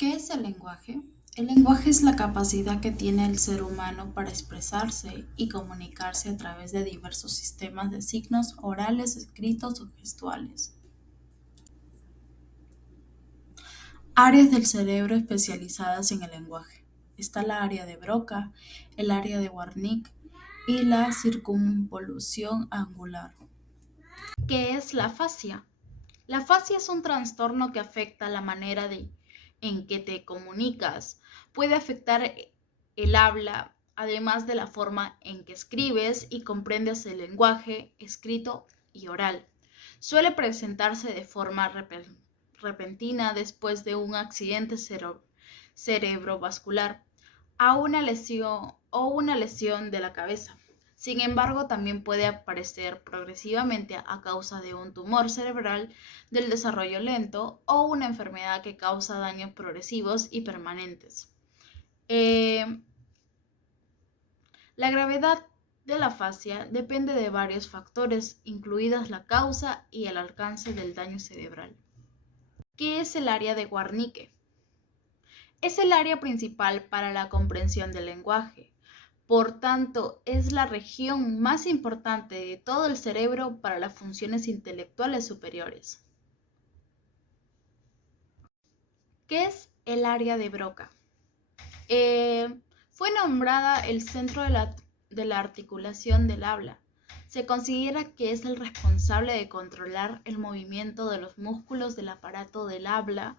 ¿Qué es el lenguaje? El lenguaje es la capacidad que tiene el ser humano para expresarse y comunicarse a través de diversos sistemas de signos orales, escritos o gestuales. Áreas del cerebro especializadas en el lenguaje. Está la área de Broca, el área de Wernicke y la circunvolución angular. ¿Qué es la afasia? La afasia es un trastorno que afecta la en que te comunicas. Puede afectar el habla, además de la forma en que escribes y comprendes el lenguaje escrito y oral. Suele presentarse de forma repentina después de un accidente cerebrovascular a una lesión de la cabeza. Sin embargo, también puede aparecer progresivamente a causa de un tumor cerebral del desarrollo lento o una enfermedad que causa daños progresivos y permanentes. Eh, la gravedad de la afasia depende de varios factores, incluidas la causa y el alcance del daño cerebral. ¿Qué es el área de Wernicke? Es el área principal para la comprensión del lenguaje. Por tanto, es la región más importante de todo el cerebro para las funciones intelectuales superiores. ¿Qué es el área de Broca? Fue nombrada el centro de la articulación del habla. Se considera que es el responsable de controlar el movimiento de los músculos del aparato del habla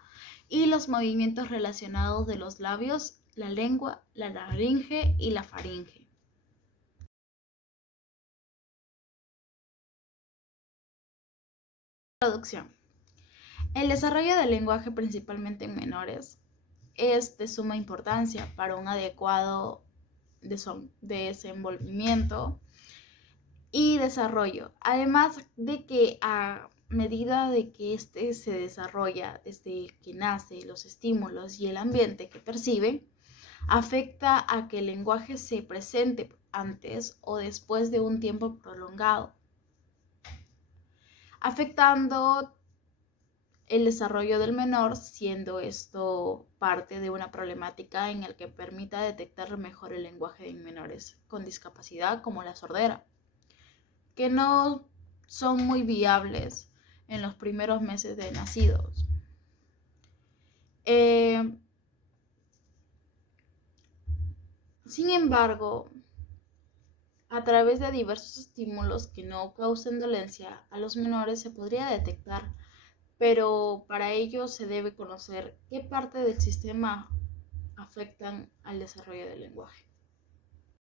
y los movimientos relacionados de los labios, la lengua, la laringe y la faringe. Traducción. El desarrollo del lenguaje, principalmente en menores, es de suma importancia para un adecuado desenvolvimiento y desarrollo. Además de que a medida de que éste se desarrolla desde que nace, los estímulos y el ambiente que percibe, afecta a que el lenguaje se presente antes o después de un tiempo prolongado, afectando el desarrollo del menor, siendo esto parte de una problemática en el que permita detectar mejor el lenguaje en menores con discapacidad como la sordera, que no son muy viables en los primeros meses de nacidos. Eh, Sin embargo, a través de diversos estímulos que no causen dolencia a los menores se podría detectar, pero para ello se debe conocer qué parte del sistema afectan al desarrollo del lenguaje.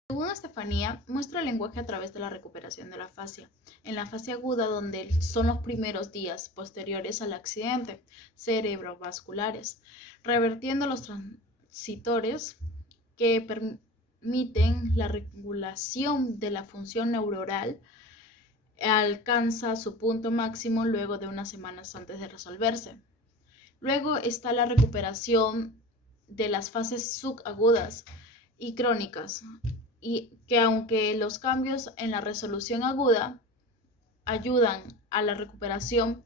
Según Estefanía, muestra el lenguaje a través de la recuperación de la fascia. En la fase aguda, donde son los primeros días posteriores al accidente cerebrovasculares, revertiendo los transitores que permiten la regulación de la función neuronal, alcanza su punto máximo luego de unas semanas antes de resolverse. Luego está la recuperación de las fases subagudas y crónicas, y que aunque los cambios en la resolución aguda ayudan a la recuperación,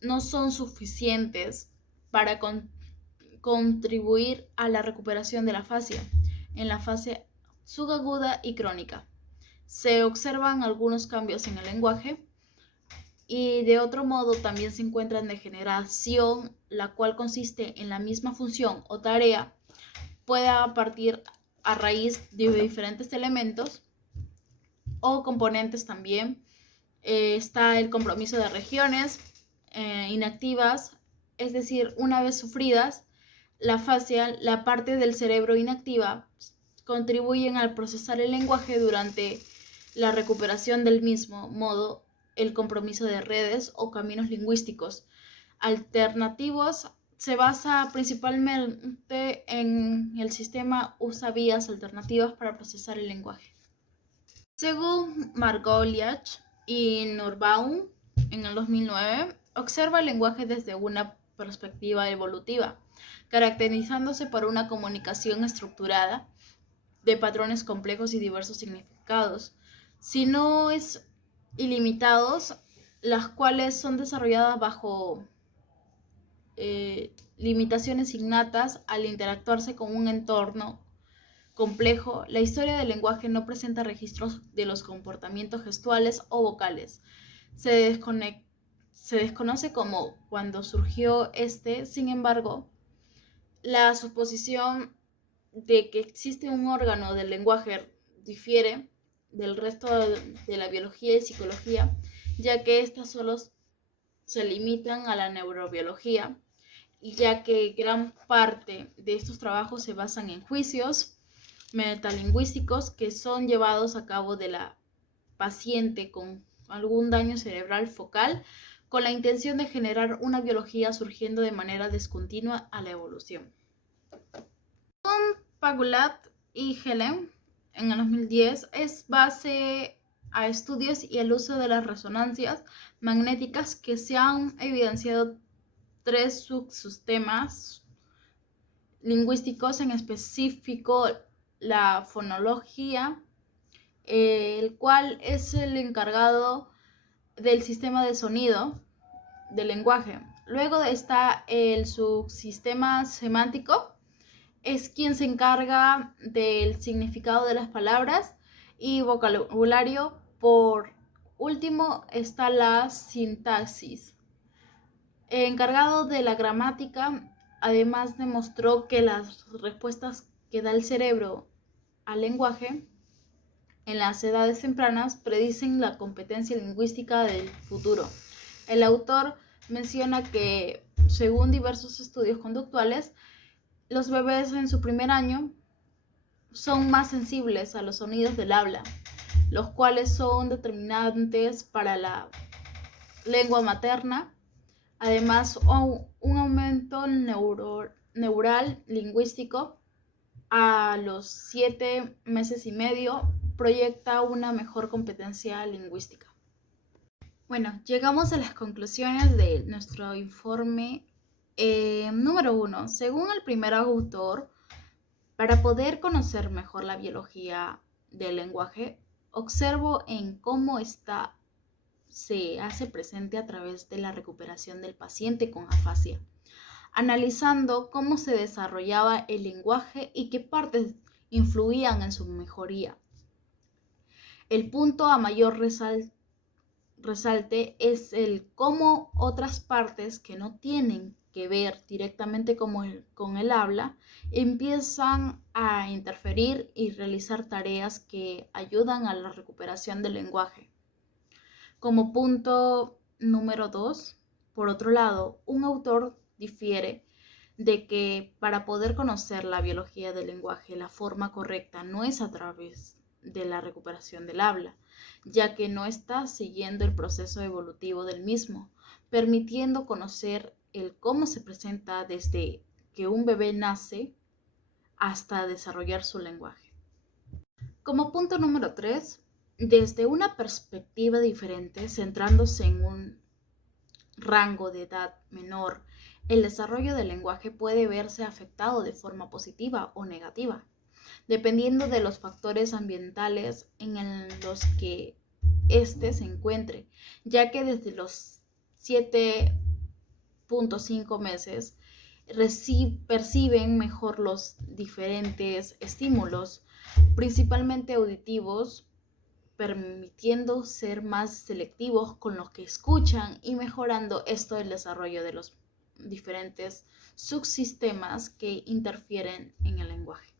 no son suficientes para contribuir a la recuperación de la fascia en la fase subaguda y crónica. Se observan algunos cambios en el lenguaje y de otro modo también se encuentra en degeneración, la cual consiste en la misma función o tarea pueda partir a raíz de diferentes elementos o componentes también. Está el compromiso de regiones inactivas, es decir, una vez sufridas, la fascia, la parte del cerebro inactiva, contribuyen al procesar el lenguaje durante la recuperación del mismo modo, el compromiso de redes o caminos lingüísticos alternativos se basa principalmente en el sistema usa vías alternativas para procesar el lenguaje. Según Margoliouth y Nurbaum, en el 2009, observa el lenguaje desde una perspectiva evolutiva, caracterizándose por una comunicación estructurada de patrones complejos y diversos significados, si no es ilimitados, las cuales son desarrolladas bajo limitaciones innatas al interactuarse con un entorno complejo, la historia del lenguaje no presenta registros de los comportamientos gestuales o vocales. Se, se desconoce cómo cuando surgió sin embargo, la suposición de que existe un órgano del lenguaje difiere del resto de la biología y psicología, ya que estas solo se limitan a la neurobiología, y ya que gran parte de estos trabajos se basan en juicios metalingüísticos que son llevados a cabo de la paciente con algún daño cerebral focal con la intención de generar una biología surgiendo de manera discontinua a la evolución. Pagulat y Helen en el 2010 es base a estudios y el uso de las resonancias magnéticas que se han evidenciado 3 subsistemas lingüísticos, en específico la fonología, el cual es el encargado del sistema de sonido del lenguaje. Luego está el subsistema semántico, es quien se encarga del significado de las palabras y vocabulario. Por último está la sintaxis. Encargado de la gramática, además demostró que las respuestas que da el cerebro al lenguaje en las edades tempranas predicen la competencia lingüística del futuro. El autor menciona que, según diversos estudios conductuales, los bebés en su primer año son más sensibles a los sonidos del habla, los cuales son determinantes para la lengua materna. Además, un aumento neural lingüístico a los 7 meses y medio proyecta una mejor competencia lingüística. Bueno, llegamos a las conclusiones de nuestro informe. Número 1. Según el primer autor, para poder conocer mejor la biología del lenguaje, observo en cómo se hace presente a través de la recuperación del paciente con afasia, analizando cómo se desarrollaba el lenguaje y qué partes influían en su mejoría. El punto a mayor resalte es el cómo otras partes que no tienen que ver directamente con el habla empiezan a interferir y realizar tareas que ayudan a la recuperación del lenguaje. Como punto número 2, por otro lado, un autor difiere de que para poder conocer la biología del lenguaje, la forma correcta no es a través de la recuperación del habla, ya que no está siguiendo el proceso evolutivo del mismo, permitiendo conocer el cómo se presenta desde que un bebé nace hasta desarrollar su lenguaje. Como punto número 3, desde una perspectiva diferente, centrándose en un rango de edad menor, el desarrollo del lenguaje puede verse afectado de forma positiva o negativa, dependiendo de los factores ambientales en los que éste se encuentre, ya que desde los 7.5 meses perciben mejor los diferentes estímulos, principalmente auditivos, permitiendo ser más selectivos con los que escuchan y mejorando esto el desarrollo de los diferentes subsistemas que interfieren en el lenguaje.